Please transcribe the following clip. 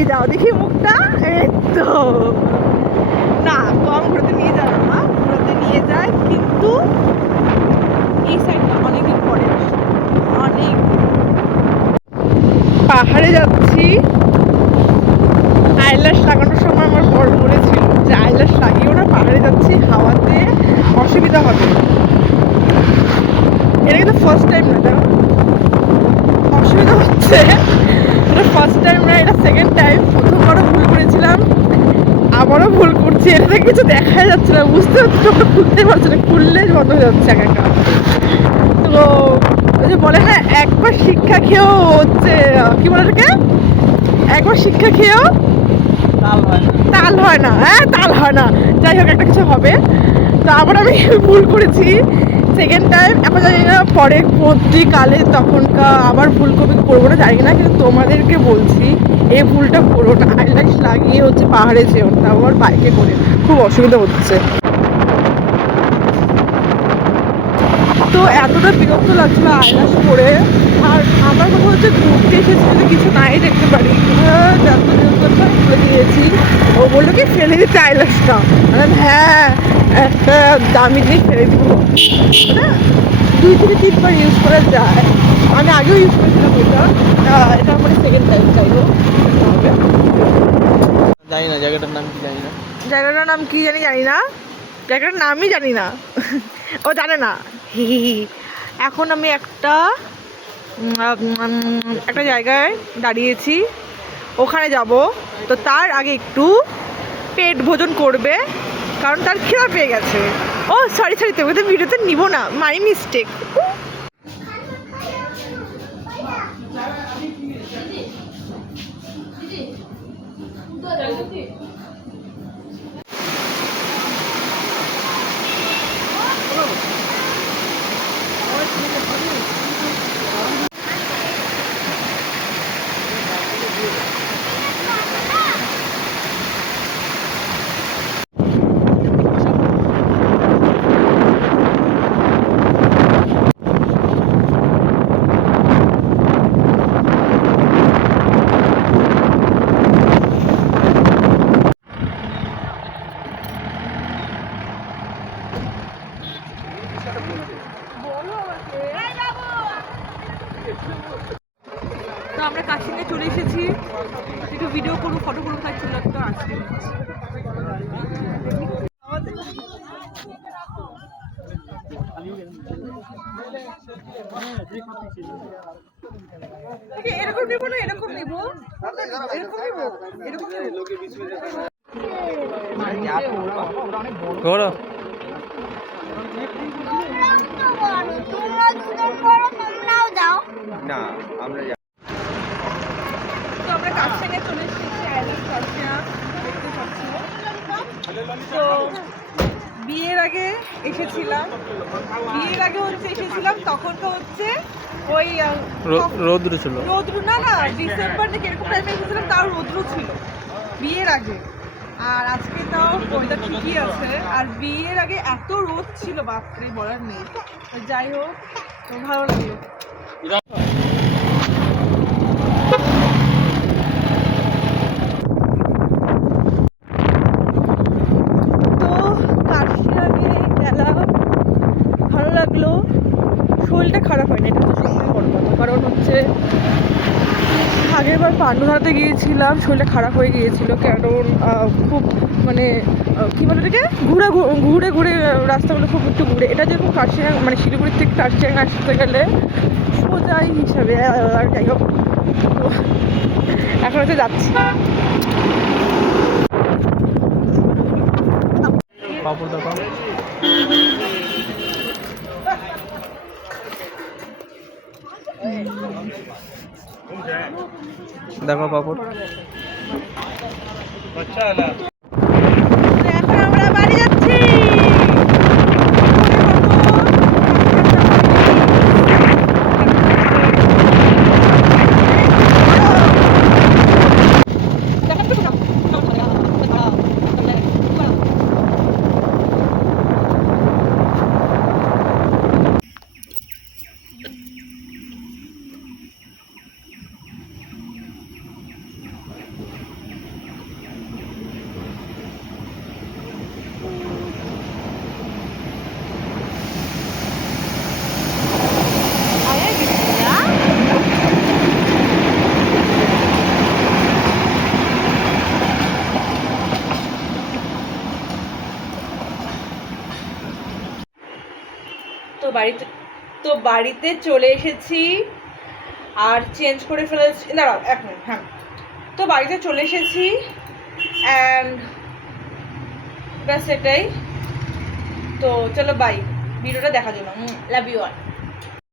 নিয়ে যাও দেখি মুখটা। এই তো না, কম ঘুরতে নিয়ে যাও না, ঘুরতে নিয়ে যায় কিন্তু এই সাইডটা অনেকদিন পরে অনেক। পাহাড়ে যাচ্ছি, আইল্যাশ লাগানোর সময় আমার বর বলেছিল যে আইল্যাশ লাগিয়েও না, পাহাড়ে যাচ্ছি, হাওয়াতে অসুবিধা হবে। এটা কিন্তু ফার্স্ট টাইম না, দেখো অসুবিধা হচ্ছে। এটা ফার্স্ট টাইম না, এটা সেকেন্ড টাইম। প্রথমবারও ভুল করেছিলাম, আবারও ভুল করছি। এটা কিছু দেখা যাচ্ছে না, বুঝতে পারছি, চোখটা খুলতেই পারছি না, খুললেই বন্ধ হয়ে যাচ্ছে একা একা। তো ওই যে বলে না, একবার শিক্ষা খেয়েও হচ্ছে কি বলে এটাকে, একবার শিক্ষা খেয়েও তাল হয় না। হ্যাঁ, তাল হয় না। যাই হোক, একটা কিছু হবে। তো আবার আমি ভুল করেছি সেকেন্ড টাইম। এখন জানি না পরে পরবর্তীকালে তখনকার আবার ভুল কবে করবো না জানি না, কিন্তু তোমাদেরকে বলছি এই ভুলটা করো না। আইল্যাশ লাগিয়ে হচ্ছে পাহাড়ে যেও না, আবার বাইকে করে, খুব অসুবিধা হচ্ছে। তো এতটা বিরক্ত লাগছিল আইল্যাশ পরে। আর আমার কথা হচ্ছে ঘুরতে এসেছি যদি কিছু নাই দেখতে পারি, যত বিরক্তটা ফেলে দিয়েছি। ও বললো কি ফেলে দিতে আইল্যাশটা, হ্যাঁ একটা দামি জিনিস ফেলে দিব না, 2 থেকে 3 বার ইউজ করা যায়। আমি আগেও ইউজ করেছিলাম ওইটা, এটা আমার সেকেন্ড টাইম। যাই হোক, জানি না জায়গাটার নাম কি, জানি না জায়গাটার নাম কি জানি না, জায়গাটার নামই জানি না। ও জানে না। হি হি হি। এখন আমি একটা জায়গায় দাঁড়িয়েছি, ওখানে যাব। তো তার আগে একটু পেট ভোজন করবে, কারণ তার খিদা পেয়ে গেছে। ও সরি সরি, তোকে তো ভিডিওতে নিব না, মাই মিস্টেক। তো আমরা কাশিনে চলে এসেছি, একটু ভিডিও করবো, ফটো করবো, তাই চলে একটা আসছি। এরকম নিবো না, এরকম নিবো, এরকম নিবো, এরকম করো না আমরা। তো আমরা কাশিনে চলে এসেছি, আইল্যান্ড কাশিয়া দেখতে পাচ্ছি। তো বিয়ের আগে এসেছিলাম, তখন তো হচ্ছে ওই রৌদ্র ছিল, রৌদ্র না না, ডিসেম্বর থেকে এরকম টাইমে এসেছিলাম, তাও রৌদ্র ছিল বিয়ের আগে। আর আজকে তাও ওয়েদার ঠিকই আছে, আর বিয়ের আগে এত রোদ ছিল বাপরে বলার নেই। যাই হোক, তো ভালো লাগলো। ভালো লাগলো, শরীরটা খারাপ হয়নি, এটা হচ্ছে সবথেকে বড় কথা। কারণ হচ্ছে আগের বার পান্ডুহাতে গিয়েছিলাম, শরীরটা খারাপ হয়ে গিয়েছিল, কারণ খুব মানে কী বলে এটাকে, ঘুরে ঘুরে রাস্তাগুলো খুব একটু ঘুরে। এটা যেরকম কাশিয়াং মানে শিলিগুড়ির থেকে কাশিয়াং আসতে গেলে সোজাই হিসাবে। আর যাই হোক, তো এখন হচ্ছে যাচ্ছি। দেখো পাপড়। এখন আমরা বাড়ি যাচ্ছি। তো বাড়িতে চলে এসেছি আর চেঞ্জ করে ফেলেছি, দাঁড়াও এক মিনিট, হ্যাঁ তো বাড়িতে চলে এসেছি অ্যান্ড ব্যাস এটাই। তো চলো বাই, ভিডিওটা দেখার জন্য লাভ ইউ অল।